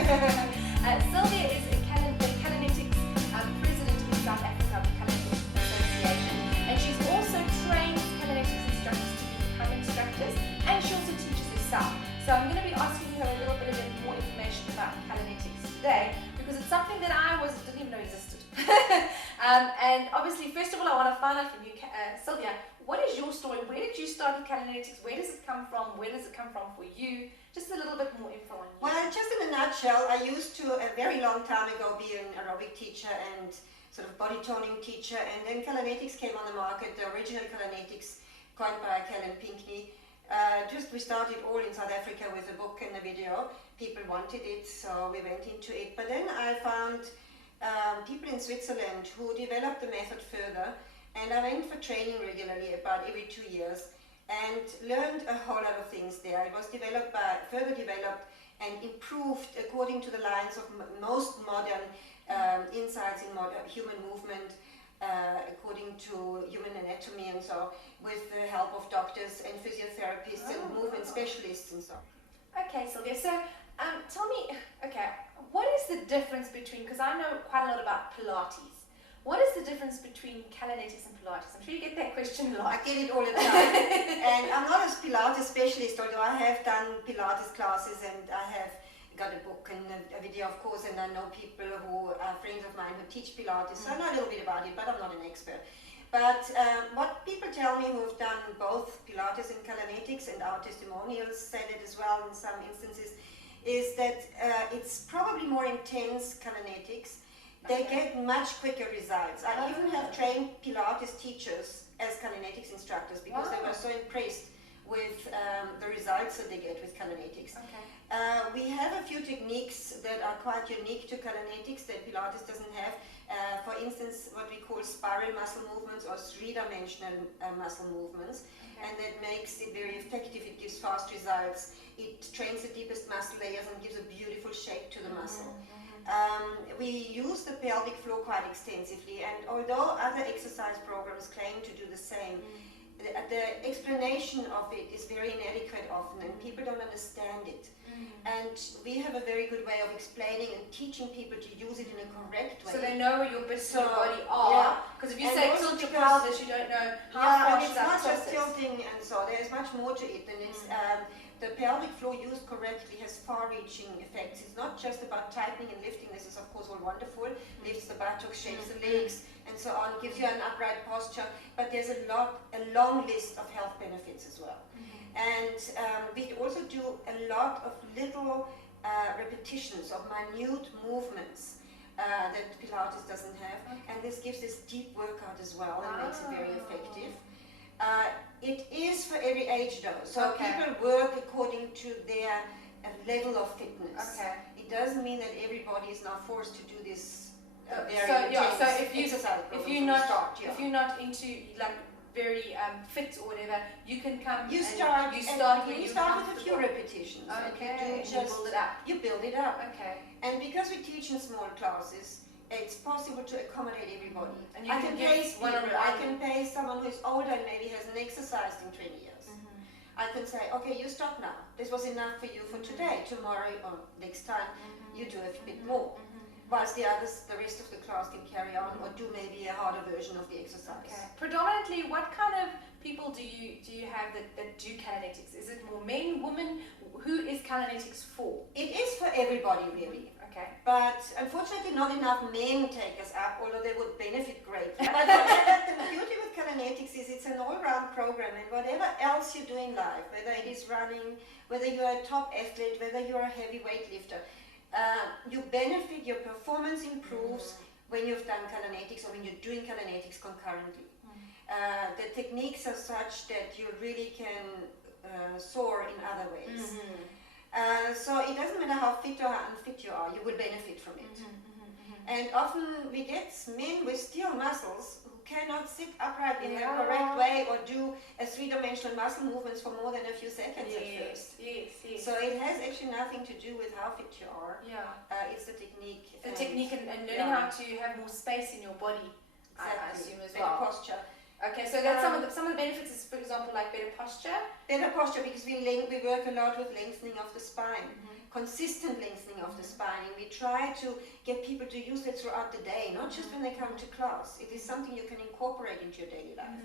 Sylvia is the Callanetics president in South Africa of the Callanetics Association, and she's also trained Callanetics instructors to become instructors, and she also teaches herself. So I'm going to be asking her a little bit more information about Callanetics today, because it's something that I didn't even know existed. And obviously, first of all, I want to find out from you, Sylvia, what is your story? Where did you start with Callanetics? Where does it come from? Where does it come from for you? Just a little bit more info on you. Well, just in a nutshell, I used to, a very long time ago, be an aerobic teacher and sort of body toning teacher, and then Callanetics came on the market, the original Callanetics, coined by Callan Pinkney. We started all in South Africa with a book and a video. People wanted it, so we went into it. But then I found people in Switzerland who developed the method further, and I went for training regularly, about every 2 years, and learned a whole lot of things there. It was further developed and improved according to the lines of most modern insights in modern human movement, according to human anatomy and so, with the help of doctors and physiotherapists and movement specialists and so. Okay, Sylvia, so tell me, what is the difference between, because I know quite a lot about Pilates, what is the difference between Callanetics and Pilates? I'm sure you get that question a lot. I get it all the time. And I'm not a Pilates specialist, although I have done Pilates classes and I have got a book and a video, of course, and I know people who are friends of mine who teach Pilates, so I know a little bit about it, but I'm not an expert. But what people tell me who have done both Pilates and Callanetics, and our testimonials say that as well in some instances, is that it's probably more intense Callanetics. They get much quicker results. I even have trained Pilates teachers as Callanetics instructors because they were so impressed with the results that they get with Callanetics. We have a few techniques that are quite unique to Callanetics that Pilates doesn't have. For instance, what we call spiral muscle movements or three-dimensional muscle movements, and that makes it very effective. It gives fast results. It trains the deepest muscle layers and gives a beautiful shape to the muscle. We use the pelvic floor quite extensively, and although other exercise programs claim to do the same, the explanation of it is very inadequate often, and people don't understand it. And we have a very good way of explaining and teaching people to use it in a correct way. So they know where your bits of the body are. Because if you say tilt your pelvis, you don't know how far it's not just tilting, and so there's much more to it. And it's the pelvic floor used correctly has far-reaching effects. It's not just about tightening and lifting. This is of course all wonderful. Lifts the buttocks, shapes the legs, and so on. Gives you an upright posture. But there's a long list of health benefits as well. And we also do a lot of little repetitions of minute movements that Pilates doesn't have, and this gives this deep workout as well and makes it very effective. It is for every age though, so people work according to their level of fitness. It doesn't mean that everybody is now forced to do this very intense exercise program. If you're not into like very fit or whatever, you can come. You start with a few repetitions. You build it up. And because we teach in small classes, it's possible to accommodate everybody. And I can pay someone who is older and maybe hasn't exercised in 20 years. I can say, okay, you stop now. This was enough for you for today. Tomorrow or next time, you do a bit more. Whilst the rest of the class can carry on or do maybe a harder version of the exercise. Predominantly, what kind of people do you have that do Callanetics? Is it more men, women? Who is Callanetics for? It is for everybody really. But unfortunately not enough men take us up, although they would benefit greatly. But the beauty with Callanetics is it's an all-round program, and whatever else you do in life, whether it is running, whether you're a top athlete, whether you're a heavy weightlifter, you benefit, your performance improves when you've done Callanetics or when you're doing Callanetics concurrently. The techniques are such that you really can soar in other ways. So it doesn't matter how fit or unfit you are, you will benefit from it. And often we get men with steel muscles who cannot sit upright in the correct way or do a three-dimensional muscle movements for more than a few seconds at first. So it has actually nothing to do with how fit you are. It's the technique. The technique and learning how to have more space in your body, I assume as well. And posture. Okay, so that's some of the benefits is, for example, like better posture. Better posture, because we work a lot with lengthening of the spine, consistent lengthening of the spine, and we try to get people to use it throughout the day, not just when they come to class. It is something you can incorporate into your daily life.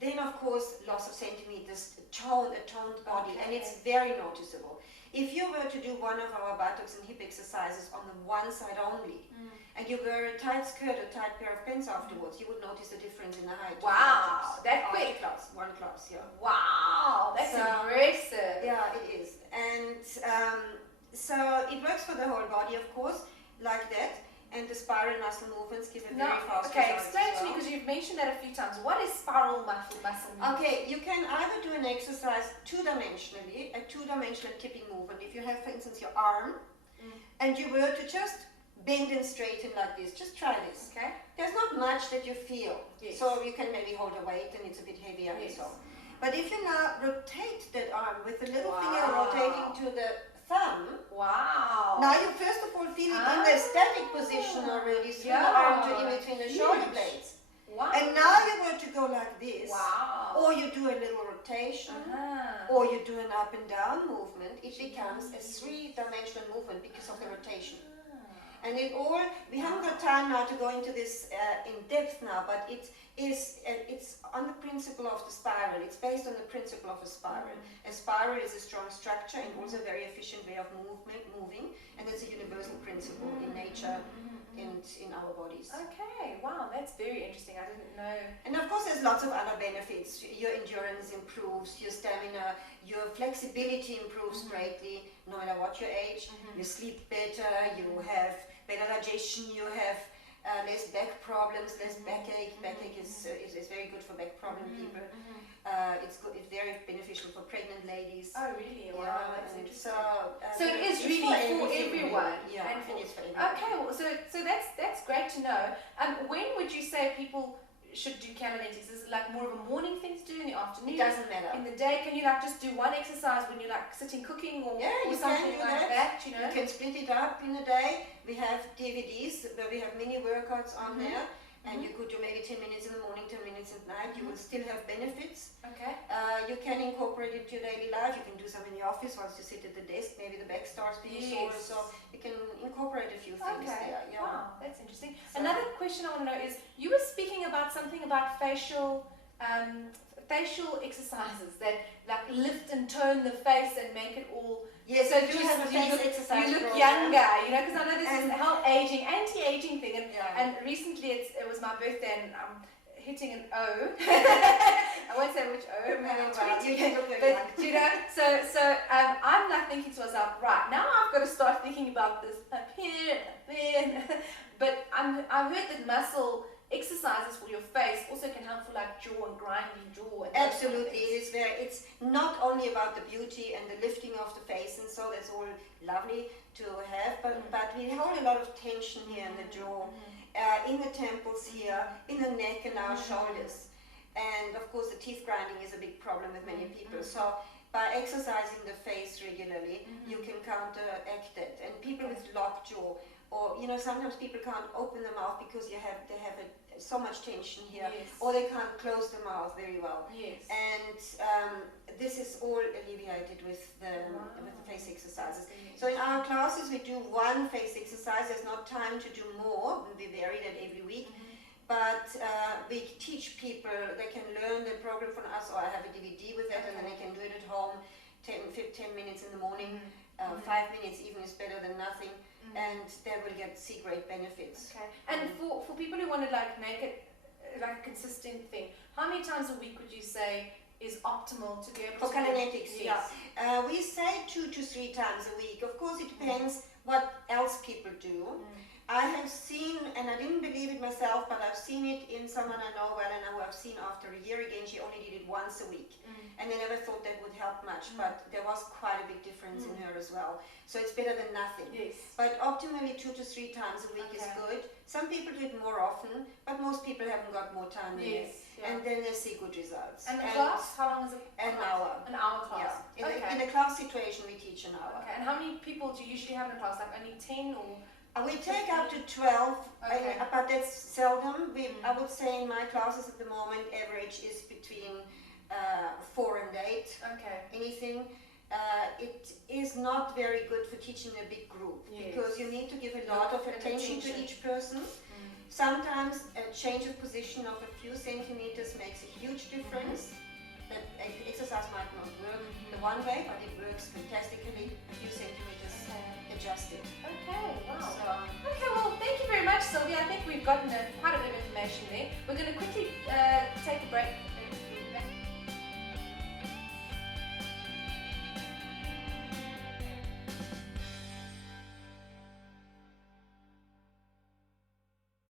Then, of course, loss of centimeters, a toned body, and it's very noticeable. If you were to do one of our buttocks and hip exercises on the one side only, and you wear a tight skirt, a tight pair of pants afterwards, you would notice the difference in the height. Wow, that quick. One class, yeah. Wow, that's impressive. Yeah, it is. And so it works for the whole body, of course, like that. And the spiral muscle movements give a very fast Okay, result explain as to me, well. because you've mentioned that a few times. What is spiral muscle movement? Okay, you can either do an exercise two-dimensionally, a two-dimensional tipping movement. If you have, for instance, your arm, and you were to just bend and straighten like this, just try this. Okay. There's not much that you feel, Yes. so you can maybe hold a weight and it's a bit heavier and so on. But if you now rotate that arm with the little finger rotating to the thumb, now you first of all feel it in the static position already, through the arm to in between the shoulder blades. Wow. And now you were to go like this, Wow. or you do a little rotation, or you do an up and down movement, it becomes a three-dimensional movement because of the rotation. And it all, we haven't got time now to go into this in depth now, but it's on the principle of the spiral. It's based on the principle of a spiral. A spiral is a strong structure and also a very efficient way of moving, and it's a universal principle in nature and in our bodies. Okay, wow, that's very interesting. I didn't know. And of course there's lots of other benefits. Your endurance improves, your stamina, your flexibility improves greatly, no matter what your age. You sleep better, you have better digestion, you have less back problems, less backache. Backache is very good for back problem people. It's good. It's very beneficial for pregnant ladies. Oh, really? Wow, that's interesting. So it is really for everyone. Yeah, and it's for everyone. Okay, well, so that's great to know. When would you say people should do Callanetics? Is it like more of a morning thing to do, in the afternoon? It doesn't matter. In the day, can you like just do one exercise when you're like sitting cooking or you something can do like that? You know, you can split it up in a day. We have DVDs where we have mini workouts on there, and you could do maybe 10 minutes in the morning, 10 minutes at night. You will still have benefits. Okay. You can incorporate it to your daily life. You can do some in the office whilst you sit at the desk. Maybe the back starts being sore, so you can incorporate a few things there. Yeah. Wow, that's interesting. So another question I want to know is, you were speaking about something about facial exercises that like lift and tone the face and make it all. Yes, so you have a face exercise. You look program. younger, you know, because I know this is the whole anti-aging thing, and recently it was my birthday and I'm hitting an O. I won't say which O. You can look very young. You know, so I'm like thinking to myself, right, now I've got to start thinking about this up here, up there. But I've heard that muscle exercises for your face also can help for like jaw and grinding jaw. And absolutely, it's not only about the beauty and the lifting of the face, and so that's all lovely to have, but we hold a lot of tension here in the jaw, in the temples here, in the neck and our shoulders, and of course the teeth grinding is a big problem with many people. So by exercising the face regularly, you can counteract that. And people with locked jaw, or you know, sometimes people can't open the mouth because they have so much tension here, or they can't close the mouth very well. And this is all alleviated with the face exercises. So in our classes we do one face exercise. There's not time to do more. We vary that every week. But we teach people, they can learn the program from us, or I have a DVD with that, and then they can do it at home, 10 minutes in the morning, 5 minutes even is better than nothing. And they will see great benefits. Okay. And for people who want to like make it like a consistent thing, how many times a week would you say is optimal to be able to Callanetics? We say 2 to 3 times a week. Of course, it depends what else people do. I have seen, and I didn't believe it myself, but I've seen it in someone I know well, and who I've seen after a year again. She only did it once a week, and I never thought that would help much, but there was quite a big difference in her as well. So it's better than nothing. But optimally 2 to 3 times a week is good. Some people do it more often, but most people haven't got more time than it. And then they see good results. And the class, how long is it? An hour. An hour class. In a class situation, we teach an hour. Okay. And how many people do you usually have in a class? Like only 10 or? We take up to 12, Okay. but that's seldom. I would say in my classes at the moment, average is between 4 and 8. Okay. Anything. It is not very good for teaching a big group because you need to give a lot of attention to each person. Sometimes a change of position of a few centimeters makes a huge difference. That exercise might not work the one way, but it works fantastically. A few centimeters adjusted. Okay, wow. So, Okay, well, thank you very much, Sylvia. I think we've gotten quite a bit of information there. We're going to quickly take a break